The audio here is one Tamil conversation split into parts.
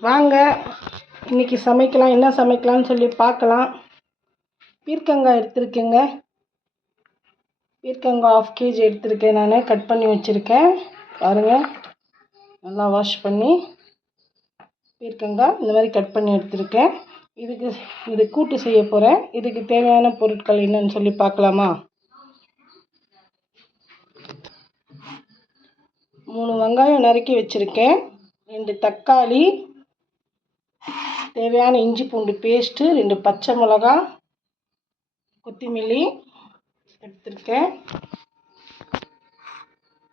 வாங்க. இன்றைக்கி சமைக்கலாம் என்ன சமைக்கலாம்னு சொல்லி பார்க்கலாம். பீர்க்கங்காய் எடுத்திருக்கேங்க. பீர்க்கங்காய் ஆஃப் கேஜி எடுத்திருக்கேன் நான். கட் பண்ணி வச்சுருக்கேன். பாருங்கள் நல்லா வாஷ் பண்ணி பீர்க்கங்காய் இந்த மாதிரி கட் பண்ணி எடுத்திருக்கேன். இதுக்கு இது கூட்டு செய்ய போகிறேன் இதுக்கு தேவையான பொருட்கள் என்னன்னு சொல்லி பார்க்கலாமா? மூணு வெங்காயம் நறுக்கி வச்சுருக்கேன். ரெண்டு தக்காளி தேவையான இஞ்சி பூண்டு பேஸ்ட்டு ரெண்டு பச்சை மிளகா கொத்தமல்லி எடுத்திருக்கேன்.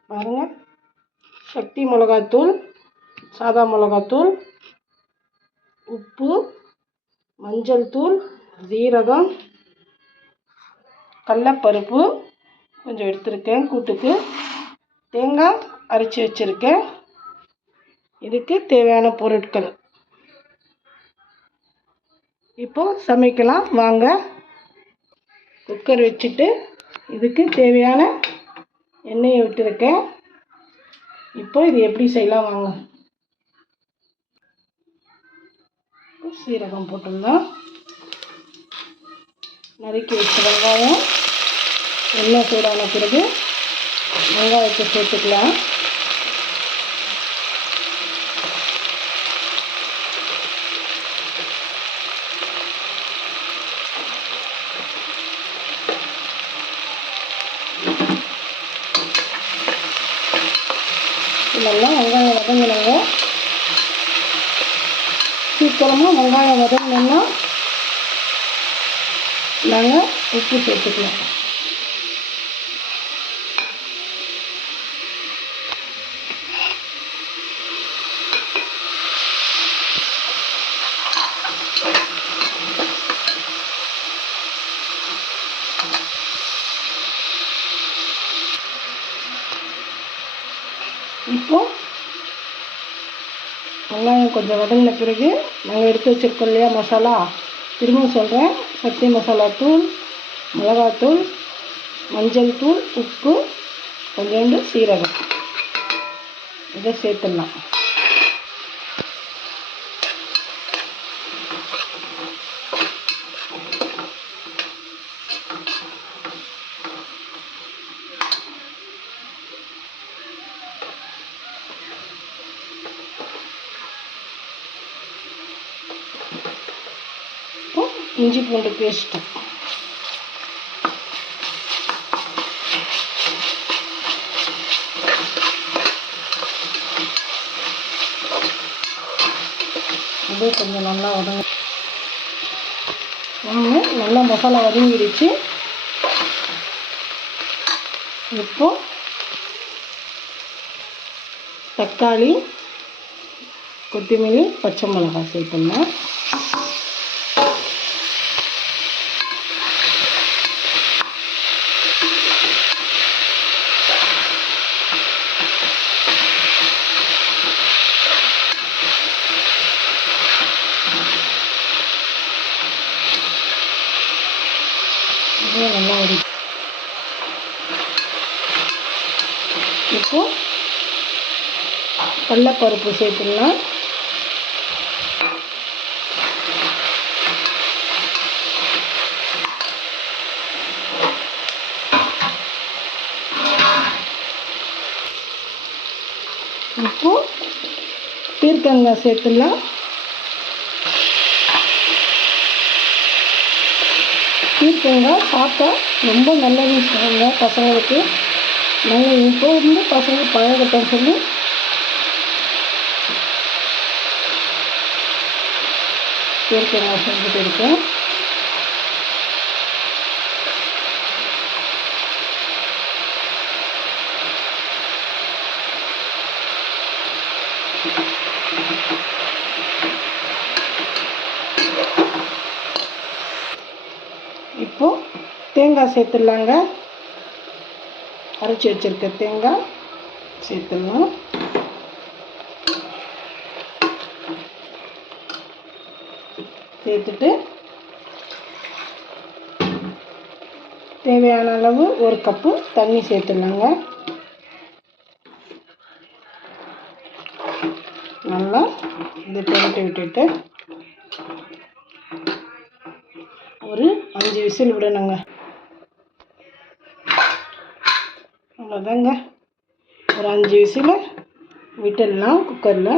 பாருங்கள் சக்தி மிளகாத்தூள் சாதா மிளகாத்தூள் உப்பு மஞ்சள் தூள் ஜீரகம் கடலப்பருப்பு கொஞ்சம் எடுத்திருக்கேன் கூட்டுக்கு. தேங்காய் அரைச்சி வச்சுருக்கேன். இதுக்கு தேவையான பொருட்கள். இப்போ சமைக்கலாம். வாங்க. குக்கர் வச்சுட்டு இதுக்கு தேவையான எண்ணெயை விட்டுருக்கேன். இப்போ இது எப்படி செய்யலாம்? வாங்க. சீரகம் போட்டுடலாம். நறுக்கி வச்ச வெங்காயம். எண்ணெய் சூடான பிறகு வெங்காயத்தை சேர்த்துக்கலாம். நல்லா வெங்காயம் வதங்கினாங்க. சீக்கிரமாக வெங்காயம் வதங்கினோன்னா நாங்கள் உப்பு சேர்த்துக்கலாம். இப்போ வெங்காயம் கொஞ்சம் வதங்கின பிறகு நாங்கள் எடுத்து வச்சுருக்கோம் இல்லையா மசாலா? திரும்பவும் சொல்கிறேன் சக்தி மசாலா தூள் மிளகாத்தூள் மஞ்சள் தூள் உப்பு கொஞ்சோண்டு சீரகம். இதை சேர்த்துடலாம் இப்போ இஞ்சி பூண்டு பேஸ்ட்டு அப்படியே கொஞ்சம் நல்லா வதங்க. ஒன்று நல்லா மசாலா வதங்கிடுச்சு. இப்போ தக்காளி கொத்தமல்லி பச்சை மிளகாய் சேர்த்துடலாம் இதுவே நல்லா வரும் இப்போ கடலப்பருப்பு சேர்த்துடலாம். இப்போ பீர்க்கங்காய் சேர்த்துடலாம். பீர்க்கங்காய் சாப்பிட்டா ரொம்ப நல்லதுன்னு சொல்லுங்க. பசங்களுக்கு நாங்கள் இப்போ இருந்து பசங்க பழகட்டும் சொல்லி. பீர்க்கங்காய் செஞ்சுட்டு இருக்கேன் இப்போது தேங்காய் சேர்த்துடலாங்க. அரைச்சி வச்சிருக்க தேங்காய் சேர்த்துடலாம். சேர்த்துட்டு தேவையான அளவு ஒரு கப்பு தண்ணி சேர்த்துடலாங்க. நல்லா இது பிரட்டி விட்டுட்டு ஒரு அஞ்சு விசில் விடணுங்க. அவ்வளோதாங்க ஒரு அஞ்சு விசில் விட்டுடலாம் குக்கரில்.